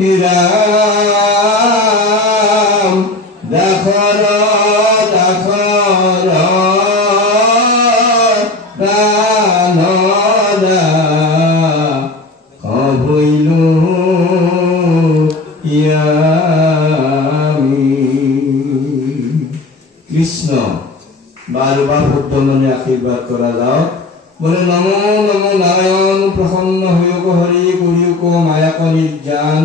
Hiram দাখর দাখর দানদা হইলু Krishna বারবার শুদ্ধ মনে আশীর্বাদ করা যাও। বলে নমো নমো নারায়ণ প্রসন্ন হইক হরি করিওক মায়াক নির্যান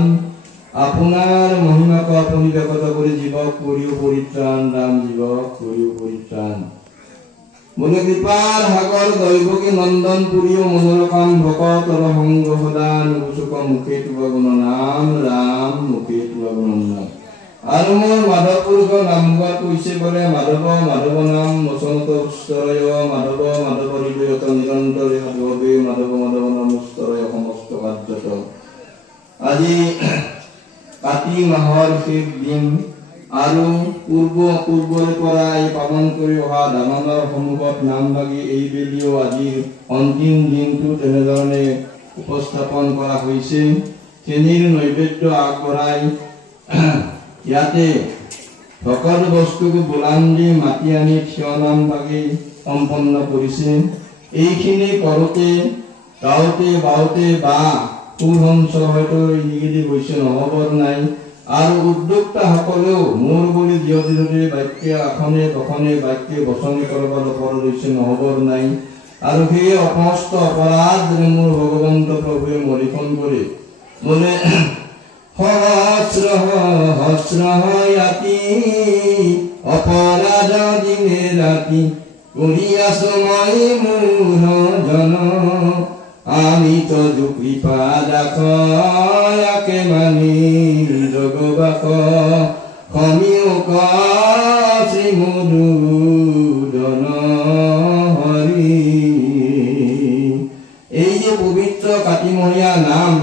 আপনার মহিমাক আপনি ব্যাকত করে জীবক করিও পরিত্রাণ রাম জীবক করিও পরিত্রাণ। বলে কৃপার সাগর দৈবকী নন্দন পুরীয় মনোরকাম ভকতর সঙ্গ সদান কুচুক মুখে তুবা গুণ নাম রাম মুখে তুবা গুণ নাম। আৰু মোৰ মাধৱ পুৰুষৰ নাম গোৱাত কৈছে বোলে মাধৱ মাধৱ নাম মচনত উচ্চৰয় মাধৱ মাধৱ হৃদয়ত নিৰন্তৰে সাধুৱে মাধৱ মাধৱ নাম উচ্চৰয় সমস্ত কাৰ্যত। আজি কাতি মাহৰ শেষ দিন আৰু পূৰ্বৰে পৰা এই পালন কৰি অহা দানৱৰ সন্মুখত নাম ভাগি এইবেলিও আজিৰ অন্তিম দিনটো তেনেধৰণে উপস্থাপন কৰা হৈছে। চেনিৰ নৈবেদ্য আগবঢ়াই ইয়াতে সকলো বস্তুকে বোলান্দি মাতি আনি থিয় নাম ভাগি সম্পন্ন কৰিছে। এইখিনি কৰোঁতে গাওঁতে বাওঁতে বা সুসঞ্চল হয়তো ইগিদি গৈছে নহবৰ নাই। আৰু উদ্যোক্তাসকলেও মোৰ বুলি জিয়তি যদি বাক্যে আসনে দখনে বাক্যে বচনে কৰবাৰ ওপৰত হৈছে নহবৰ নাই। আৰু সেই অসমস্ত অপৰাধ মোৰ ভগৱন্ত প্ৰভুৱে মৰিখন কৰে। বোলে সহস্ৰহয়াতি অপৰাধ দিনে ৰাতি কৰি আছো মই মোৰ জন আমি তো কৃপা দাকে মানি জগবাস সমিওক শ্ৰী মধুদন হৰি। এই যে পবিত্ৰ কাতিমহীয়া নাম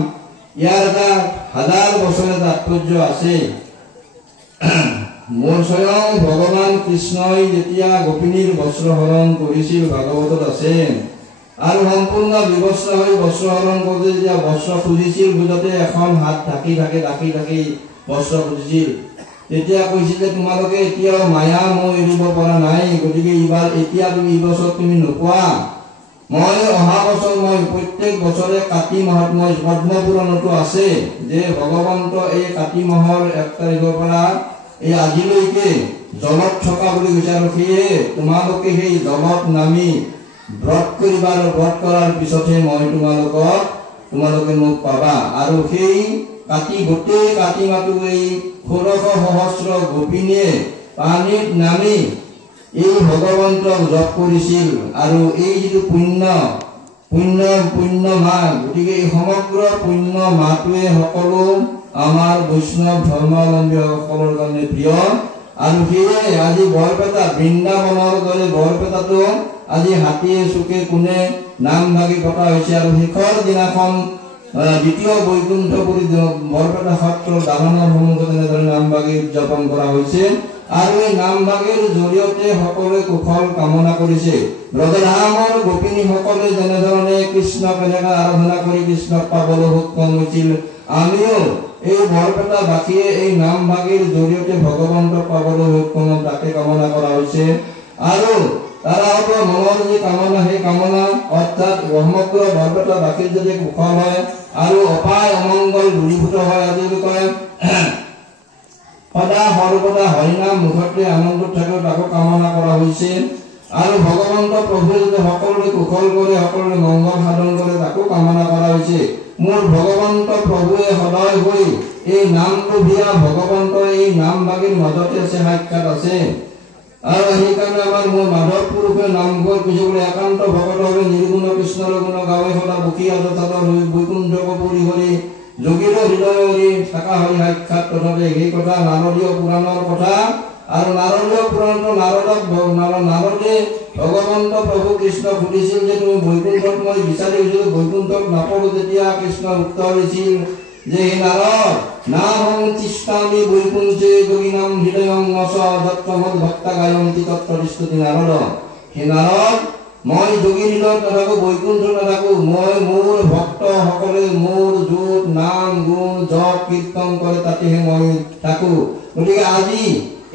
ইয়াৰ এটা হাজাৰ বছৰৰ তাৎপৰ্য আছে। মোৰ স্বয়ং ভগৱান কৃষ্ণই যেতিয়া গোপিনীৰ বস্ত্ৰহৰণ কৰিছিল ভাগৱতত আছে। আৰু সম্পূৰ্ণ বিবস্ত্ৰ হৈ বস্ত্ৰহৰণ কৰোঁতে যেতিয়া বস্ত্ৰ খুজিছিল বুজতে এখন হাত ঢাকি ঢাকি ঢাকি ঢাকি বস্ত্ৰ খুজিছিল। তেতিয়া কৈছিল যে তোমালোকে এতিয়াও মায়া মোহ এৰিব পৰা নাই, গতিকে এতিয়া তুমি এই বছৰ তুমি নোপোৱা। মই অহা বছৰ মই প্ৰত্যেক বছৰে কাতি মাহত মই পদ্মপুৰাণতো আছে যে ভগৱন্ত এই কাতি মাহৰ 1 তাৰিখৰ পৰা এই আজিলৈকে জলত থকা বুলি কৈছে। আৰু সেয়ে তোমালোকে সেই জলত নামি ব্ৰত কৰিবা আৰু ব্ৰত কৰাৰ পিছতহে মই তোমালোকে মোক পাবা। আৰু সেই গোটেই কাতি মাহটো এই 1600 সহস্ৰ গোপিনীয়ে পানীত নামি এই ভগৱন্তক জপ কৰিছিল। আৰু এই যিটো পুণ্য মাহ, গতিকে এই সমগ্ৰ পুণ্য মাহটোৱে সকলো আমাৰ বৈষ্ণৱ ধৰ্মাৱলম্বীসকলৰ কাৰণে প্ৰিয়। আৰু সেয়ে আজি বৰপেটা বৃন্দাবনৰ দৰে বৰপেটাটো আজি হাতীয়ে চুকে কোণে নাম ভাগি পতা হৈছে। আৰু শেষৰ দিনাখন দ্বিতীয় বৈকুণ্ঠপুৰী বৰপেটা সত্ৰৰ দালানৰ সন্মুখত এনেদৰে নাম ভাগি উদযাপন কৰা হৈছে। আৰু এই নাম ভাগিৰ জৰিয়তে সকলোৱে কুশল কামনা কৰিছে। ব্ৰজধামৰ গোপিনীসকলে যেনেধৰণে কৃষ্ণক এনেকৈ আৰাধনা কৰি কৃষ্ণক পাবলৈ সক্ষম হৈছিল, আমিও এই বৰপেটা বাসীয়ে এই নাম ভাগিৰ জৰিয়তে ভগৱন্তক পাবলৈ সক্ষম তাকে কামনা কৰা হৈছে। আৰু তাৰা মনৰ যে কামনা সেই কামনা অৰ্থাৎ সমগ্ৰ বৰপেটা বাসীৰ যদি কুশল হয় আৰু অপায় অমংগল দূৰীভূত হয়। আজি কয় সদা সৰ্বদা হৰিনাম মুখতে আনন্দত থাকে তাকো কামনা কৰা হৈছে। আৰু ভগৱন্ত প্ৰভুৱে যদি সকলোৰে কুশল কৰে সকলোৰে মংগল সাধন কৰে তাকো কামনা কৰা হৈছে। মোৰ ভগৱন্ত প্ৰভুৱে সদায় হৈ এই নামটো দিয়া ভগৱন্তৰ এই নাম ভাগিৰ মাজতে আছে, সাক্ষাৎ আছে। আৰু সেইকাৰণে আমাৰ মোৰ মাধৱ পুৰুষে নামঘৰ কিছু বোলে একান্ত ভকত হবে নিৰ্গুণ কৃষ্ণৰ গুণ গাৱে সদা বুকি আদত বৈকুণ্ঠ কপুৰী হৰি যোগীৰ হৃদয় হৰি থাকা হৰি সাক্ষাৎ তথাপি সেই কথা নাৰদীয় পুৰাণৰ কথা। আৰু নাৰদীয় পুৰাণটো নাৰদে ভগৱন্ত প্ৰভু কৃষ্ণ সুধিছিল যে তুমি বৈকুণ্ঠক মই বিচাৰি গৈছিলো, বৈকুণ্ঠক নাপালো। তেতিয়া কৃষ্ণ উত্তৰ দিছিল যে হে নাৰদ নাম চিষ্টামি বৈকুণ্ঠে যোগী নাম হৃদয়ং নচ যত্রমদ ভক্তা গায়ন্তি তত্ত্বরিস্তুতি নারদ। হে নারদ মই যোগীনীলত নাথাকো, বৈকুণ্ঠ নাথাকো, মই মোৰ ভক্তসকলে মোৰ য'ত নাম গুণ জপ কীৰ্তন কৰে তাতেহে মই থাকো। গতিকে আজি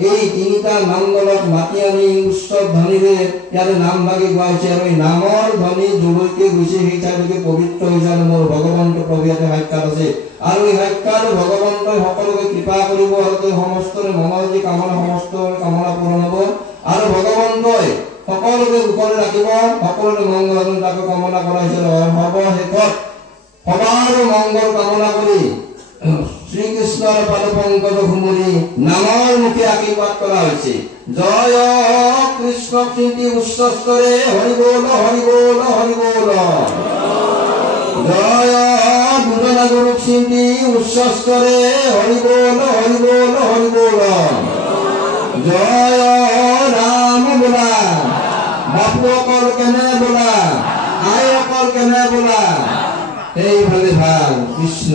এই তিনিটা নামদলক মাতি আনি উৎসৱ ধ্বনিৰে ইয়াৰে নাম ভাগি গোৱা হৈছে আৰু এই নামৰ ধ্বনি যলৈকে গৈছে সেই ঠাইলৈকে পবিত্ৰ হৈছে আৰু মোৰ ভগৱন্ত প্ৰভু ইয়াতে সাক্ষাৎ আছে। আৰু এই সাক্ষাৎ ভগৱন্তই সকলোকে কৃপা কৰিব আৰু তেওঁ সমস্তৰে মনৰ যি কামনা সমস্ত কামনা পূৰণ হ'ব আৰু ভগৱন্তই সকলোকে সুখৰে ৰাখিব, সকলোৰে মংগল তাকে কামনা কৰাইছে। সৰ্বশেষত সবাৰো মংগল কামনা কৰি শ্ৰীকৃষ্ণৰ পাদ পংকজ ঘুমুৰি নামৰ মুখে আশীৰ্বাদ কৰা হৈছে। জয় কৃষ্ণ কীৰ্তি উচ্চস্তৰে হৰি বল হৰি বল হৰি বল। জয় দুজনা গুৰু কীৰ্তি উচ্চস্তৰে হৰি বল হৰি বল হৰি বল। জয় ৰাম বোলা, বাপুকৰ কেনে বোলা, আয়কৰ কেনে বোলা, সেইফালে ভাল কৃষ্ণ।